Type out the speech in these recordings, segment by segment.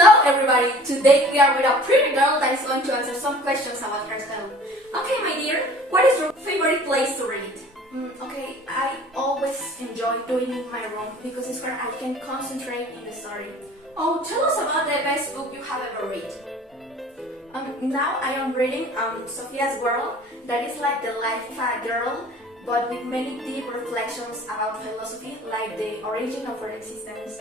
Hello everybody! Today we are with a pretty girl that is going to answer some questions about herself. Okay, my dear, what is your favorite place to read? Okay, I always enjoy doing it in my room because it's where I can concentrate in the story. Oh, tell us about the best book you have ever read. Now I am reading Sophia's World, that is like the life of a girl, but with many deep reflections about philosophy, like the origin of our existence.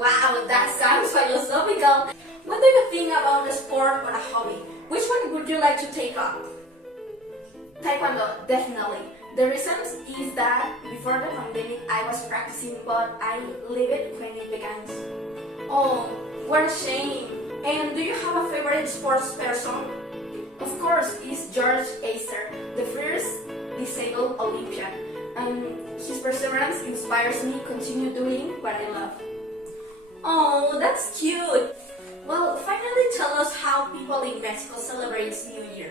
Wow, that sounds philosophical! What do you think about a sport or a hobby? Which one would you like to take up? Taekwondo, definitely. The reason is that before the pandemic I was practicing, but I leave it when it began. Oh, what a shame! And do you have a favorite sports person? Of course, it's George Acer, the first disabled Olympian. His perseverance inspires me to continue doing what I love. Oh, that's cute! Well, finally tell us how people in Mexico celebrate New Year.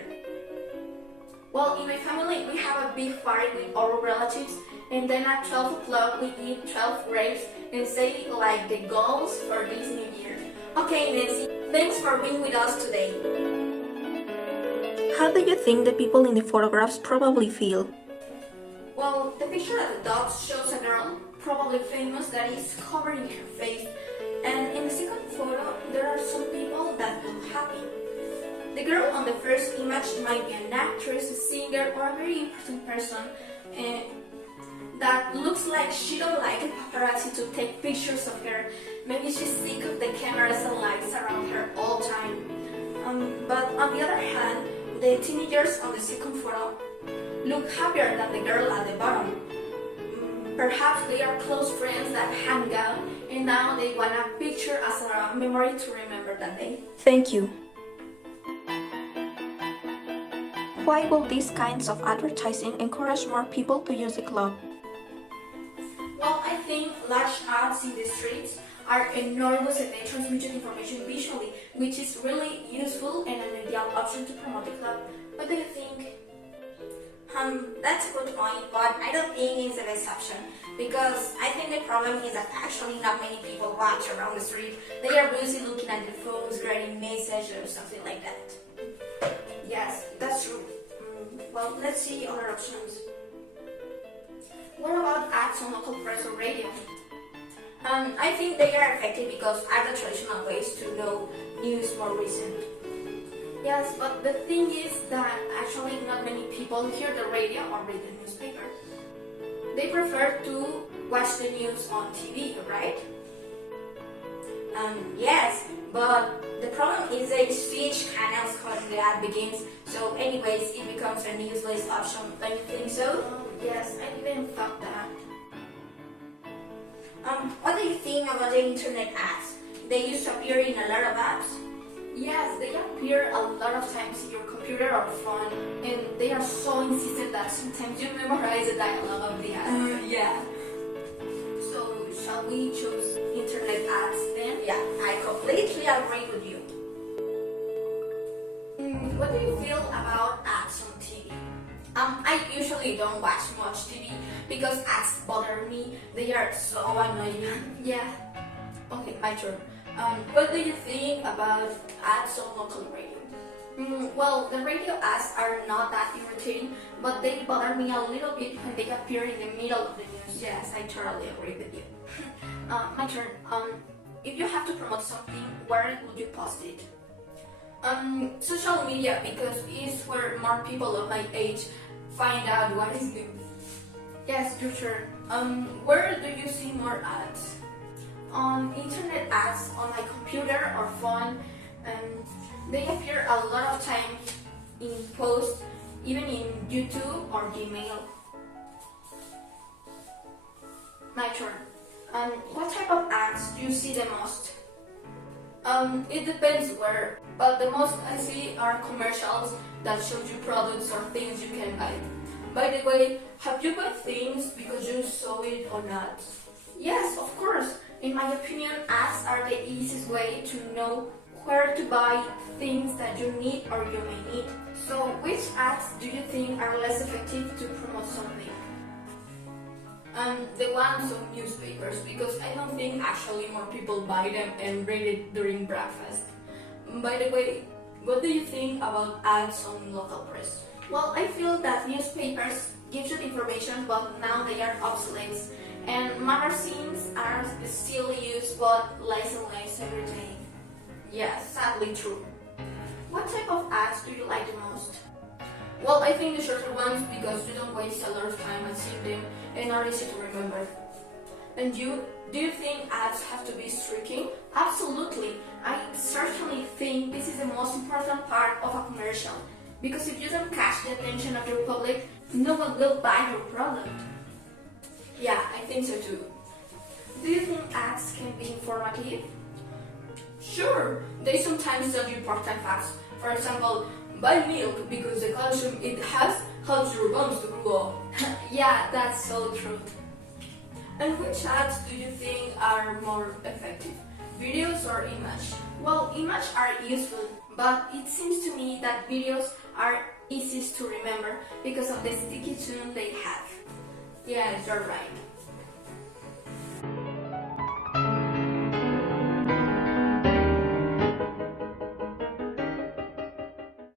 Well, in my family we have a big party with our relatives, and then at 12 o'clock we eat 12 grapes and say like the goals for this new year. Okay, Nancy, thanks for being with us today. How do you think the people in the photographs probably feel? Well, the picture at the top shows a girl, probably famous, that is covering her face. And in the second photo, there are some people that look happy. The girl on the first image might be an actress, a singer, or a very important person that looks like she don't like the paparazzi to take pictures of her. Maybe she's sick of the cameras and lights around her all the time. But on the other hand, the teenagers on the second photo look happier than the girl at the bottom. Perhaps they are close friends that hang out and now they want a picture as a memory to remember that day. Thank you. Why will these kinds of advertising encourage more people to use the club? Well, I think large ads in the streets are enormous and they transmit information visually, which is really useful and an ideal option to promote the club. What do you think? That's a good point, but I don't think it's the best option because I think the problem is that actually not many people watch around the street. They are busy looking at their phones, writing messages or something like that. Yes, that's true. Well, let's see other options. What about ads on local press or radio? I think they are effective because are the traditional ways to know news more recent. Yes, but the thing is that actually not many people hear the radio or read the newspaper. They prefer to watch the news on TV, right? Yes, but the problem is they switch channels when the ad begins, so anyways it becomes a useless option. Don't you think so? Yes, I didn't thought that. What do you think about the internet ads? They used to appear in a lot of apps. Yes, they appear a lot of times in your computer or phone, and they are so insistent that sometimes you memorize the dialogue of the ad. Yeah. So, shall we choose internet ads then? Yeah, I completely agree with you. What do you feel about ads on TV? I usually don't watch much TV because ads bother me. They are so annoying. Yeah. Okay, my turn. What do you think about ads on local radio? Well, the radio ads are not that irritating, but they bother me a little bit when they appear in the middle of the news. Yes, I totally agree with you. My turn. If you have to promote something, where would you post it? Social media, because it's where more people of my age find out what is new. Yes, your turn. Where do you see more ads? On internet ads on my computer or phone, they appear a lot of times in posts, even in YouTube or Gmail. My turn. What type of ads do you see the most? It depends where, but the most I see are commercials that show you products or things you can buy. By the way, have you bought things because you saw it on ads? Yes, of course. In my opinion, ads are the easiest way to know where to buy things that you need or you may need. So, which ads do you think are less effective to promote something? The ones on newspapers, because I don't think actually more people buy them and read it during breakfast. By the way, what do you think about ads on local press? Well, I feel that newspapers give you information, but now they are obsolete. And magazines are still used, but less and less every day. Yeah, sadly true. What type of ads do you like the most? Well, I think the shorter ones, because you don't waste a lot of time at seeing them and are easy to remember. And you, do you think ads have to be striking? Absolutely. I certainly think this is the most important part of a commercial. Because if you don't catch the attention of your public, no one will buy your product. Yeah, I think so too. Do you think ads can be informative? Sure, they sometimes tell you part-time facts. For example, buy milk because the calcium it has helps your bones to grow. Yeah, that's so true. And which ads do you think are more effective? Videos or image? Well, images are useful, but it seems to me that videos are easiest to remember because of the sticky tune they have. Yeah, you're right.